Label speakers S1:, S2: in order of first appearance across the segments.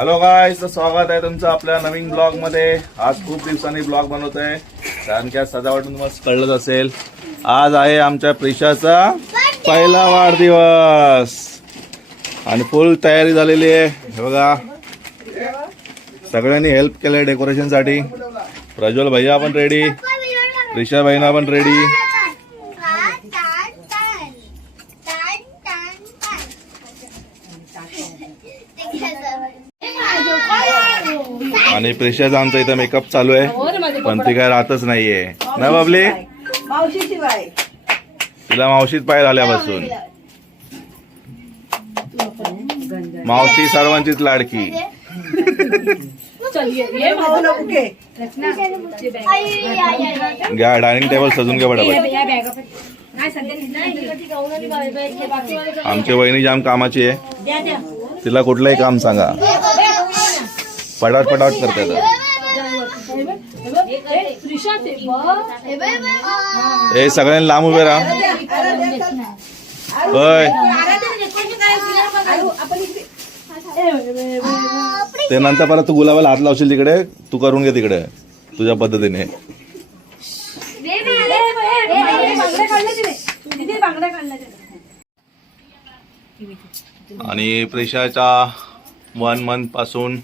S1: Hello गाय स्वागत आहे तुमचं आपल्या नवीन ब्लॉगमध्ये. आज खूप दिवसांनी ब्लॉग बनवतोय. कारण की आज सजावटून तुम्हाला कळलंच असेल. आज आहे आमच्या प्रिशाचा पहिला वाढदिवस. आणि फुल तयारी झालेली आहे. हे बघा. सगळ्यांनी हेल्प केलंय डेकोरेशनसाठी प्रज्वल भैया पण रेडी प्रिशा बहिणा पण रेडी आणि प्रिशाचा आमचा इथं मेकअप चालू आहे. पण ती काय राहतच नाहीये. ना बाबली?
S2: मावशीची
S1: तिला मावशीत पाय आल्यापासून मावशी सर्वांचीच लाडकी.
S2: हे
S1: घ्या डायनिंग टेबल सजून घ्या पटापट. आमची वहिनी जाम कामाची आहे. तिला कुठलंही काम सांगा. पटाट पटाट करते. ए सगळ्यांनी लांब उभे राहा. होय. ते नंतर परत तू गुलाबाला हात लावशील तिकडे तू करून घे तिकडे तुझ्या पद्धतीने. आणि प्रेशाच्या वन मंथपासून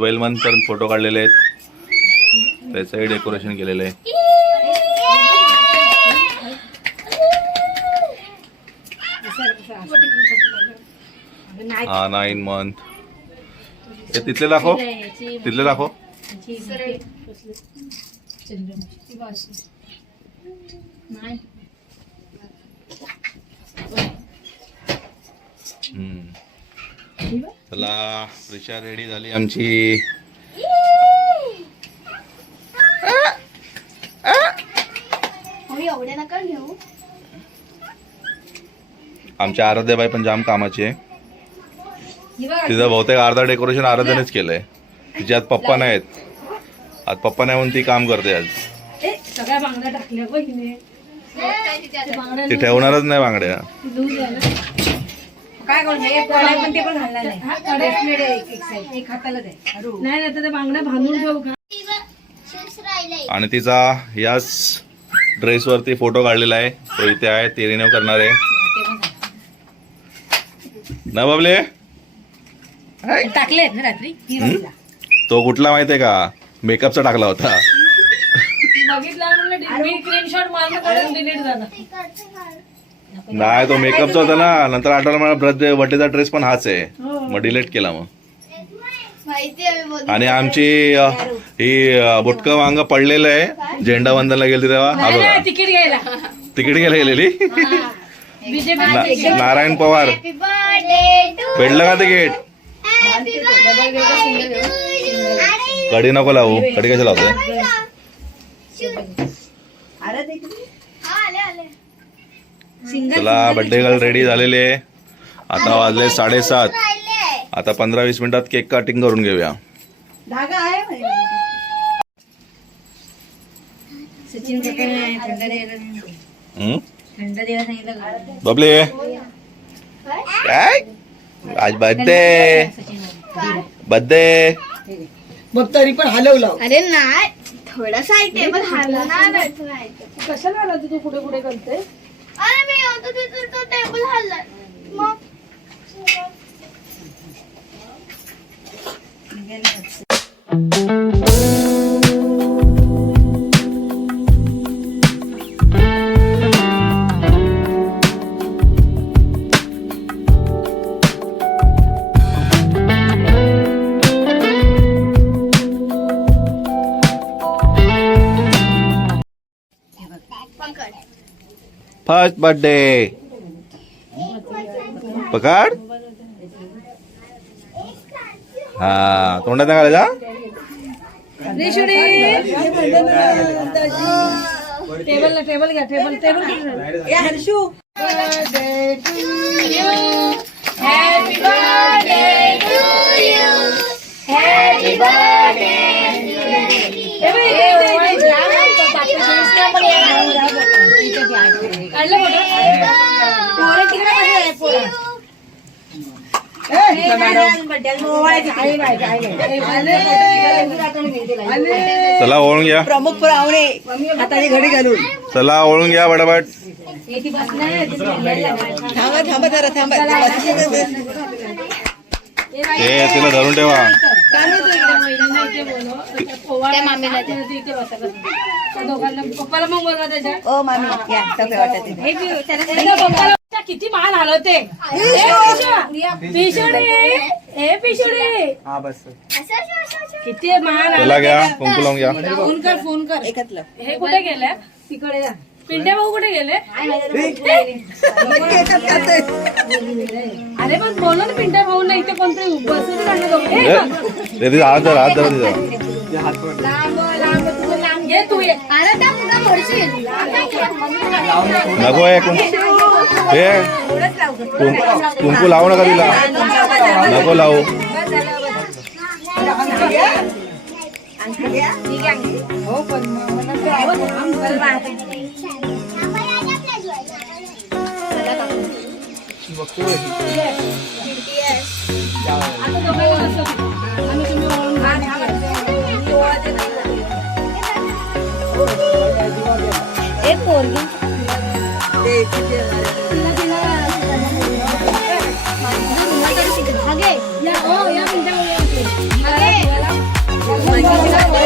S1: ट्वेल्व मंथ पर्यंत फोटो काढलेले आहेत. त्याचंही डेकोरेशन केलेलं आहे. हा नाईन मंथ. हे तिथले दाखव. तिथले दाखव. हम्म. चला प्रिशा रेडी झाली आमची. आमच्या आराध्याबाई पण जाम कामाची आहे. तिचं बहुतेक अर्धा डेकोरेशन आराध्यानेच केलंय. तिच्या आज पप्पा नाहीत. आज पप्पा नाही म्हणून ती काम करते आज. ती ठेवणारच नाही बांगड्या.
S2: काय करून हे कढाई पण ते पण घालणार नाही. हा कढाई प्लेट आहे एक एक साईड एक हाताला दे. नाही नाही तर त्या बांगड्या बांधून ठेवू का?
S1: आणि तिचा याच ड्रेसवरती फोटो काढलेला आहे. तो इथे आहे ते रिन्यू करणार आहे. ना बाबले?
S2: टाकले ना रात्री?
S1: तो कुठला माहितीये का? मेकअपचा टाकला होता.
S2: बघितलं म्हणलं मी स्क्रीनशॉट मारलं करून डिलीट झाला
S1: नाही तो मेकअपचा होता ना. नंतर आठवला मला बर्थडे बर्थडेचा ड्रेस पण हाच आहे. मग डिलीट केला मग.
S3: माहिती आहे मी
S1: आणि आमची ही बुटकं वांग पडलेलं आहे. झेंडा वंदनला गेली तेव्हा. हा बघा
S2: तिकीट घ्यायला.
S1: गेलेली? Narayan Pawar.
S3: Happy birthday to
S1: भेटलं का तिकीट? कडी नको लावू. कडी कशा लावतोय
S3: आले आले.
S1: चला बर्थडे गर्ल रेडी झालेले आहे. आता वाजले साडेसात आता पंधरा वीस मिनिटात केक कटिंग करून घेऊया.
S2: धागा आहे सचिन थंड
S1: हम्म?
S2: थंड दिवस सांगितलं
S1: बबले. काय? आज बर्थडे बर्थडे
S2: बघ तरी पण हलवलं.
S3: अरे नाही थोडासा आहे टेबल हलणार नाही
S2: कशाला आला तू? पुढे पुढे करते
S3: अरे मी होतो तिथून तो टेबल हल्लाय मग Thank you.
S1: फर्स्ट बर्थडे पकड हा तोंडात नाही घालायचा
S2: टेबल टेबल घ्या टेबल टेबल
S1: चला ओळून घ्या.
S2: प्रमुख पाहुणे. हाताने घडी घालून.
S1: चला ओळून घ्या बटाबट
S2: थांबा थांबा जरा थांबा.
S1: हे तिला धरून ठेवा.
S2: पप्पाला मग बोलवा. त्याच्या
S4: ओ मामी. या टपे वाटत
S2: हे पप्पाला किती मान हलवते ए, पिशा- पिशुडी ए पिशुडी किती मान
S1: चला घ्या कुंकू लावून घ्या.
S2: फोन कर फोन कर. हे कुठे गेले? तिकडे जा. पिंट्या भाऊ कुठे गेले? अरे पण बोललो ना पिंट्या भाऊ नाही कोणतरी बसून.
S1: ते तिचा हात धरा हात धरा नको आहे हे कुंकू लावू नका तिला. नको लावू.
S2: एक पोरगी. बसतो. आणि तुम्ही वळून घ्या. या, हो,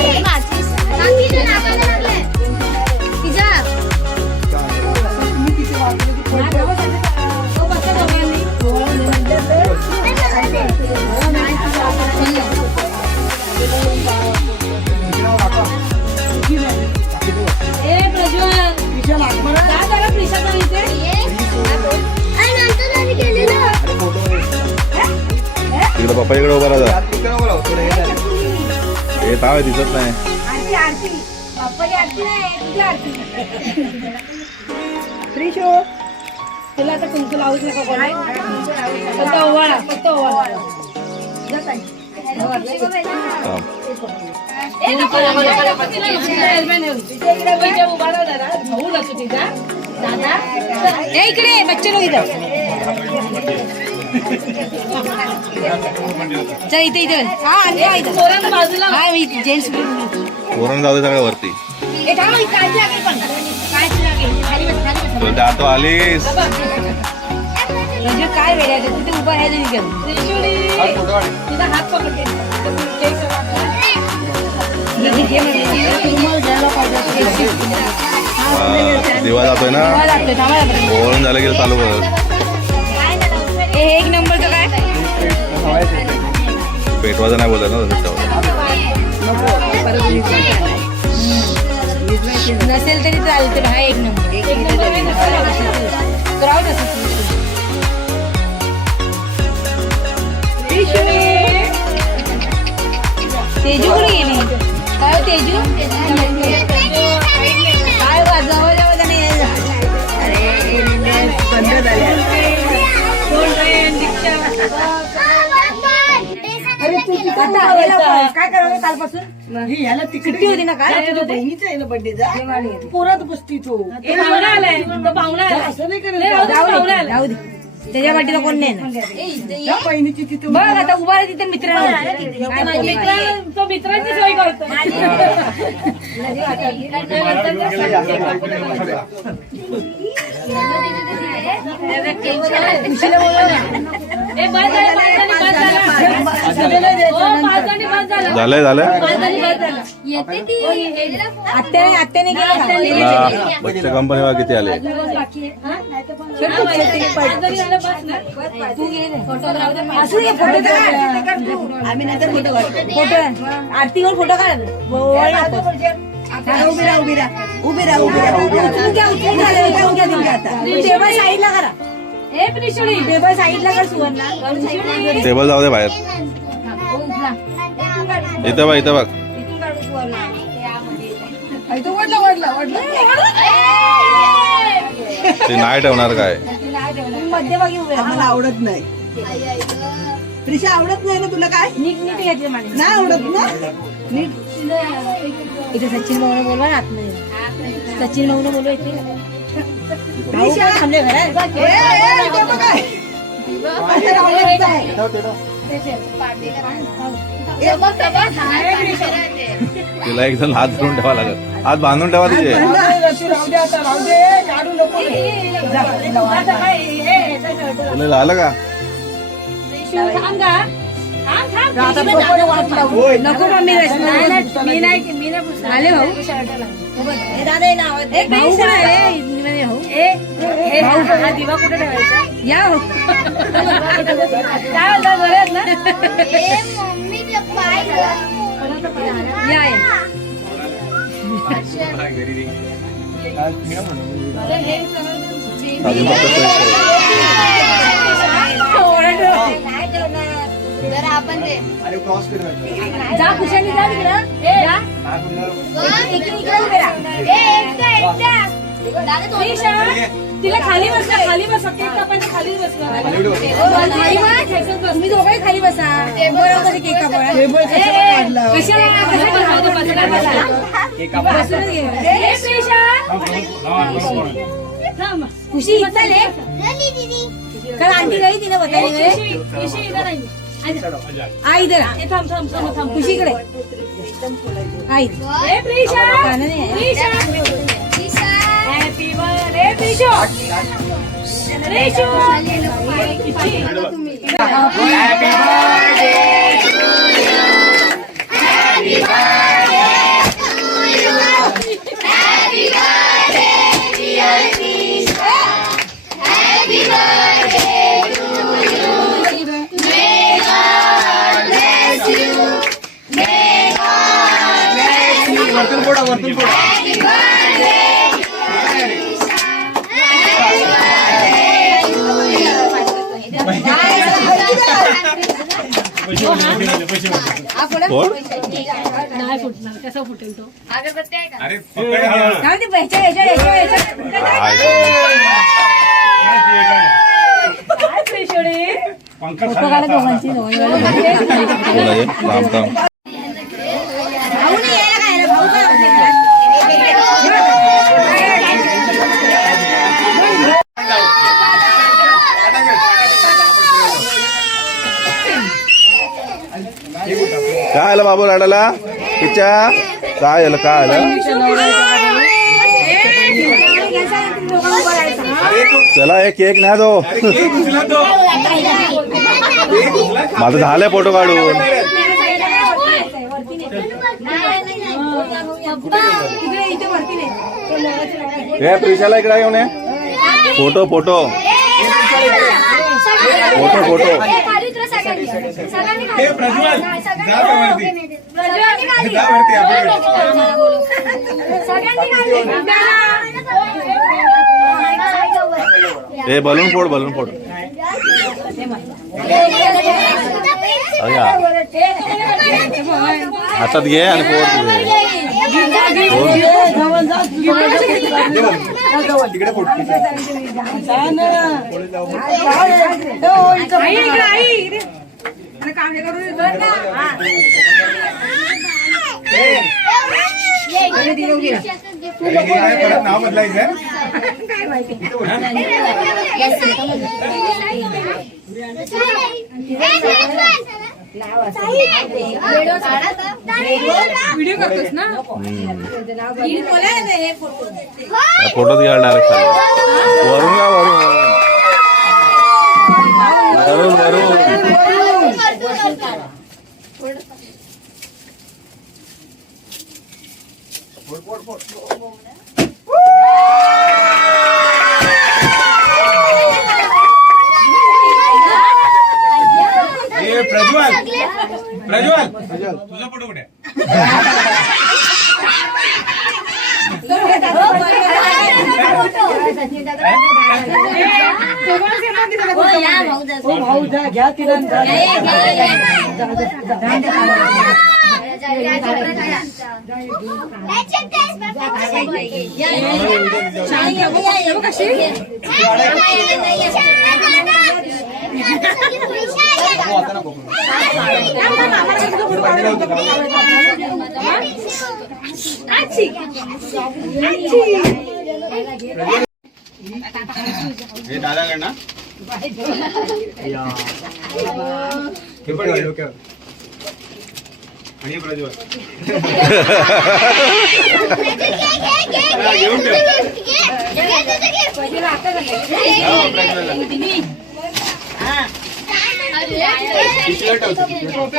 S1: दिसत नाही
S2: आरती, आरती. बाप्पाची आरती तुझी आरती. तुला आता कुंकू लावूच नका. फक्त ओवाळा फक्त ओवाळा. इकडे बच्चे लोक इथं. चल इथे इथे. हा हा जेंट्स
S1: वरून जाऊ दे सगळ्या वरती. बोलते आता आलीस.
S2: म्हणजे काय वेळ आहे? तिथे उभा राहायचं सगळा
S1: दिवा जातोय ना. ओळून झालं की चालू कर. पेटवायचं नाही बोलत ना त्याच्यावर
S2: नसेल तरी चालते हा एक नंबर एक नंबर आहे, असं. तेजू कुठे गेली काय तेजू काय वाजव
S4: बंद रिक्षा
S2: काय करावं कालपासून?
S4: ह्याला तिकडे
S2: होती ना काय?
S4: तुझ्या बहिणीचा आहे ना बर्थडेचा पोरात पुसती तो.
S2: पाहुणा आलाय. तो पाहुणा आलाय.
S4: असं नाही
S2: नाही, राहू
S4: करत
S2: दे, पाहुणा आलाय.
S5: जाऊ दे. त्याच्या वाटीला कोण नाही
S4: बहिणीची तिथे
S5: बघ आता उभा आहे तिथे मित्र
S2: तो मित्र- तो मित्रांची सोय करतो
S1: झालंय झालंय बच्चे कंपनी वा किती आले
S2: बाकी आहे. माहिती आहे. पाच जणी झालं, बस ना. तू घे रे. फोटोग्राफ दे, पाच.
S5: असू दे फोटो काढ
S4: आम्ही नंतर फोटो काढतो
S5: फोटो आरतीवर फोटो काढ वळ नको.
S4: आता उभी राहा उभी राहा. उभी राहा उभी राहा उभी राहा.
S5: उचलून घ्या उचलून घ्या उचलून घ्या तुम्ही आता. टेबल साईडला करा.
S2: ए, प्रिशुडी.
S5: टेबल साईडला कर सुवर्णा.
S2: प्रिशुडी.
S1: टेबल जाऊ दे बाहेर. इथं बघ इथं बघ.
S4: तो
S1: नाही ठेवणार काय?
S5: मध्यभागी उभे राहा.
S4: आम्हाला आवडत नाही. प्रिशा आवडत नाही ना तुला काय?
S5: नीट नीट घ्यायचे माने
S4: नाही आवडत ना? नीट.
S5: इथे सचिन भाऊने बोलवा ना आतमध्ये सचिन भाऊने बोलवा इथे
S4: प्रिशा थांबले घरात ए, ए, इथे बघ काय.
S3: हे बघ, हे बघ, हात पाठी राहते.
S1: तिला एकदम हात धरून ठेवा लागत हात बांधून ठेवा तिचे
S2: आता काय, हे, हे, हे, हे, हे,
S1: तुला झालं का
S2: थांब.
S5: नको मम्मी
S2: मी नाही मी नाही पुसणार.
S5: आले भाऊ.
S2: ए,
S5: भाऊ
S2: प्रिन्स,
S5: कुठे आहे? म्हणे भाऊ.
S2: ए, हे, हा दिवा कुठे ठेवायचा
S5: या हो
S2: काय होतं बरं आहेत ना
S3: ए, मम्मीचे पाय गं.
S5: या या.
S1: अजून फक्त press करा.
S3: जर आपण ते
S5: जा कुशाने जा तिकडं. जा.
S3: बघ, इकडे इकडे उभे राहा. ए, एकटा, एकटा. दादा, तो
S2: प्रिन्स, तिला खाली बसला खाली केक कापायचं खाली बसला
S5: खाली बस. तुम्ही दोघंही खाली बसा. केक
S2: कशाला कशाला
S5: घे.
S2: ए, प्रिन्स, थांब.
S5: खुशी इथं आंटी गई तिने बताई
S2: खुशी, आई. थांब थांब थांब थांब.
S5: खुशीकडे आई.
S2: प्रिशा.
S3: दिशा.
S2: हॅपी बर्थडे
S5: ह्याच्या- ह्याच्या-
S2: काय प्रिशुडी
S5: फोटो काढा दोघांची, दोघांची.
S1: बोला ये. थांब थांब
S5: भाऊ नाही यायला काय रे? भाऊ काय म्हणते?
S1: काय आलं बाबू लाडाला तिच्या काय आलं काय आलं? चला एक केक नाही दो माझं झालंय फोटो काढून. हे प्रिशाला इकडे येऊन फोटो फोटो. Photo photo.
S3: ए.
S1: हे बलून फोड बलून फोड. हातात घे आणि फोड
S5: आई इकडे, कांदे करून.
S6: नाव बदलायचं
S5: व्हिडिओ करतोस ना?
S1: फोटोच घ्या डायरेक्ट वरून का वरून. वरून वरून
S6: प्रज्वल प्रज्वल तुझा फोटो कुठे
S4: ओ भाऊ जा घ्या तिला आणि जा, जा. जा, जा, जा.
S2: आजी.
S7: आजी.
S6: हे दादा ना हे पण घे डोक्यावर. आणि हे प्रज्वल हा, घेऊन ठेव हा, प्रज्वलला. पिशवीला ठेव.
S5: घे टोपी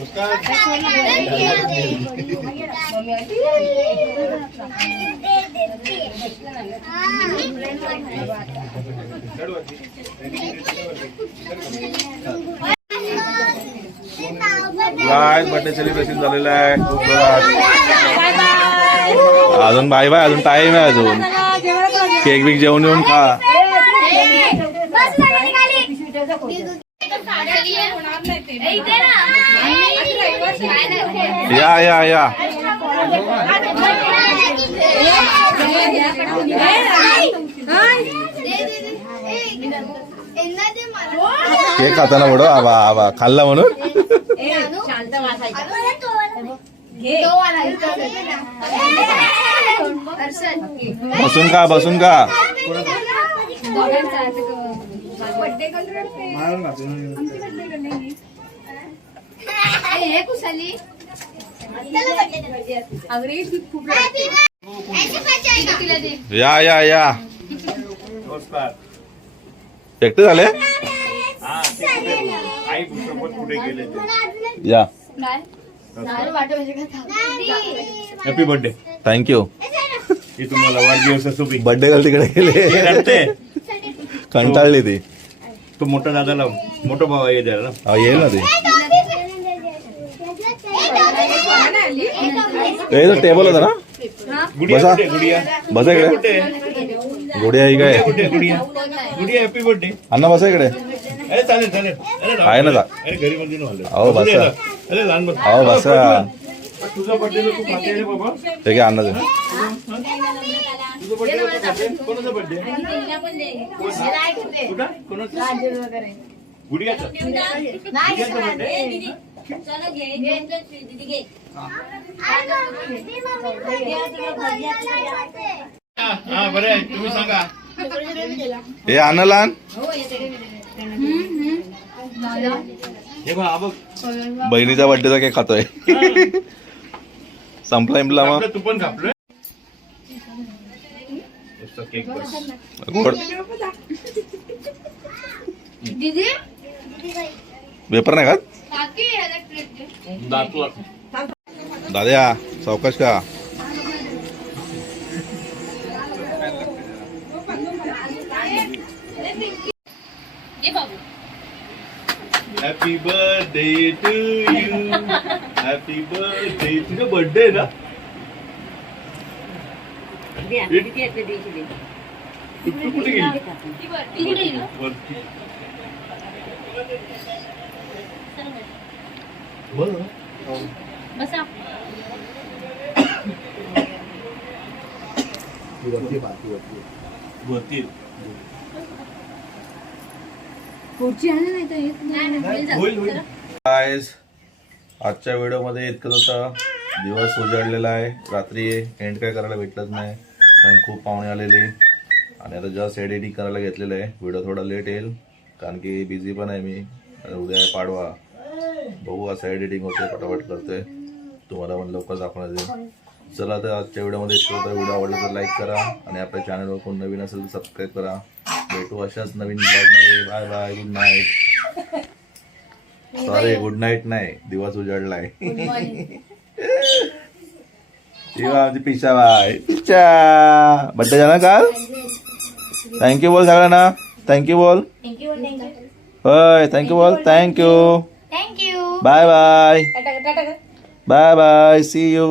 S5: ఉంటాయి
S1: गाय बर्थडे सेलिब्रेशन झालेलं आहे. खूप जोरात अजून बाय बाय अजून टाइम आहे अजून. केक बिक जेवण येऊन खा. या या या. केक खाताना म्हणू आबा आबा खाल्ला म्हणून? बसून का बसून का. या या या. एकटे झाले?
S6: हा
S1: या.
S6: हॅपी बर्थडे
S1: थँक्यू
S6: ही तुम्हाला वाढदिवस असो बी
S1: बर्थडे गर्ल तिकडे. गेले
S6: करते
S1: कंटाळली ती.
S6: तो मोठा दादाला मोठा भाऊ आहे द्यायला ना.
S1: अहो, येईल ना ती. टेबल होता ना?
S6: गुडिया
S1: बसा.
S6: कुठे गुडिया?
S1: बसा इकडे.
S6: कुठे
S1: गुडिया ही काय?
S6: गुडिया हॅपी बर्थडे
S1: अण्णा बसा इकडे.
S6: अरे चालेल चालेल.
S1: आहे ना. जा.
S6: अरे घरी मध्ये आलं
S1: अहो,
S6: बसू. अरे लहान बस.
S1: अहो, बसा.
S6: तुझा बर्थडे तू खाते रे बाबा
S1: ठीक आहे अण्णा दे.
S6: तुझा बर्थडे तू खाते कोणाचा बर्थडे कुठं? कोणाचा? गुडियाचा गुडियाचा बर्थडे हा बरं तुम्ही सांगा.
S1: लहान
S6: हे हा बघ
S1: बहिणीचा बर्थडेचा केक खातोय. संपला इम्पला मग.
S6: आपलं तू पण
S1: गोड. पेपर नाही खात?
S6: दातू
S1: दाद्या सावकाश का?
S6: Happy birthday to you happy birthday तुझा बर्थडे आहे ना तू कुठे गेली वरती. बरं. वरती.
S1: गाईज आजच्या व्हिडिओमध्ये इतकंच होतं. दिवस उजाडलेला आहे. रात्री एंड काय करायला भेटलंच नाही. कारण खूप पाहुणे आलेले. आणि आता जस्ट एडिटिंग करायला घेतलेलं आहे. व्हिडिओ थोडा लेट येईल. कारण की बिझी पण आहे मी. आणि उद्या आहे पाडवा. बघू असं एडिटिंग होते पटापट करतोय. तुम्हाला पण लवकर दाखवण्यात येईल. चला तर आजच्या व्हिडिओमध्ये इतकं होतं. व्हिडिओ आवडला तर लाईक करा. आणि आपल्या चॅनलवर कोण नवीन असेल तर सबस्क्राईब करा. भेटू अशाच नवीन ब्लॉगमध्ये bye bye good night sorry good night नाही. दिवस उजाडलाय. आमची पिशा बाय पिशा. बड्डे झाला काल? थँक्यू बोल सगळ्यांना. थँक्यू बोल.
S3: थँक्यू थँक्यू
S1: होय थँक्यू बोल. Thank you
S2: bye bye
S1: bye bye see you.